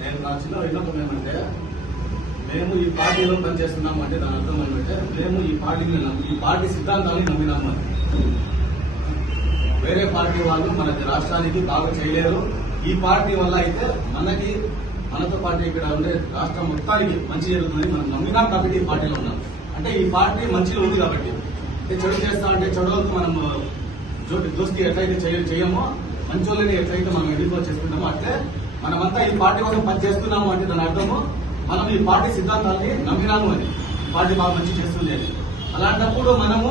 నేను నా చిన్న విన్నపం ఏమంటే, మేము ఈ పార్టీలో పనిచేస్తున్నాము అంటే దాని అర్థం ఏమంటే మేము ఈ పార్టీ సిద్ధాంతాన్ని నమ్మినాము. వేరే పార్టీ వాళ్ళు మన రాష్ట్రానికి బాగా చేయలేరు. ఈ పార్టీ వల్ల అయితే మనతో పాటు ఇక్కడ ఉండే రాష్ట్రం మొత్తానికి మంచి జరుగుతుంది మనం నమ్మినాం కాబట్టి ఈ పార్టీలో ఉన్నాం. అంటే ఈ పార్టీ మంచిగా ఉంది కాబట్టి చెడు చేస్తా అంటే చెడుతో మనం దోస్తి ఎట్లయితే చేయమో మంచోళ్ళని ఎట్లయితే మనం ఎదుర్కో చేసుకుంటామో అట్లే మనమంతా ఈ పార్టీ కోసం పనిచేస్తున్నాము అంటే దాని అర్థము మనం ఈ పార్టీ సిద్ధాంతాన్ని నమ్మినాము అని, పార్టీ బాగా మంచి చేస్తుంది అని. అలాంటప్పుడు మనము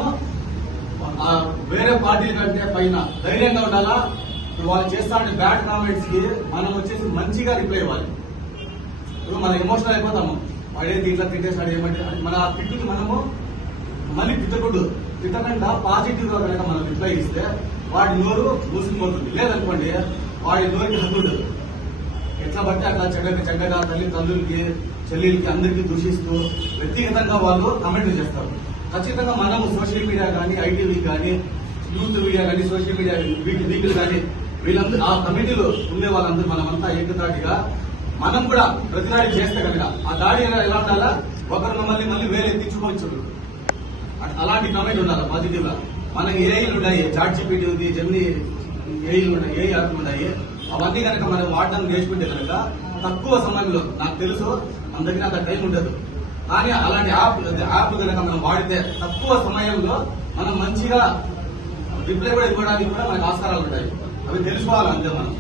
వేరే పార్టీల కంటే పైన ధైర్యంగా ఉండాలా. వాళ్ళు చేస్తా ఉంటే బ్యాడ్ కామెంట్స్ కి మనం వచ్చేసి మంచిగా రిప్లై ఇవ్వాలి. ఇప్పుడు మనం ఎమోషనల్ అయిపోతాము, వాడేది ఇట్లా తిట్టేసాడు ఏమంటే మన ఆ తిట్టుకి మనము మళ్ళీ తిట్టకుండా పాజిటివ్ గా కనుక మనం రిప్లై ఇస్తే వాడి నోరు మూసుకుపోతుంది. లేదనుకోండి వాడి నోరుకి హద్దుండదు. ఎట్లా బట్టి అట్లా చెడ్డగా తల్లిదండ్రులకి చెల్లెలకి అందరికీ దూషిస్తూ వ్యక్తిగతంగా వాళ్ళు కమెంట్లు చేస్తారు. ఖచ్చితంగా మనము సోషల్ మీడియా కానీ ఐటీవీ కానీ యూత్ మీడియా కానీ సోషల్ మీడియా వీకులు కానీ వీళ్ళందరూ ఆ కమిటీలో ఉండే వాళ్ళందరూ మనమంతా ఏకతాటిగా మనం కూడా ప్రతిదాడి చేస్తే కనుక ఆ దాడి ఎలా ఉండాలా, ఒకరు మళ్ళీ వేరే ఎత్తించుకోవచ్చు. అలాంటి కమెంట్ ఉండాలి పాజిటివ్ గా. మనకి ఏఐలు ఉన్నాయి, చాట్ జీపీటీ ఉంది, జెమిని ఏఐలు ఉన్నాయి, ఏఐ యాప్లు ఉన్నాయి. అవన్నీ కనుక మనం వాడడం నేర్చుకుంటే కనుక తక్కువ సమయంలో, నాకు తెలుసు మన దగ్గర అంత టైం ఉండదు, కానీ అలాంటి యాప్ కనుక మనం వాడితే తక్కువ సమయంలో మనం మంచిగా రిప్లై కూడా ఇవ్వడానికి కూడా మనకు ఆస్కారాలు ఉంటాయి. అవి తెలుసుకోవాలి అంతే మనం.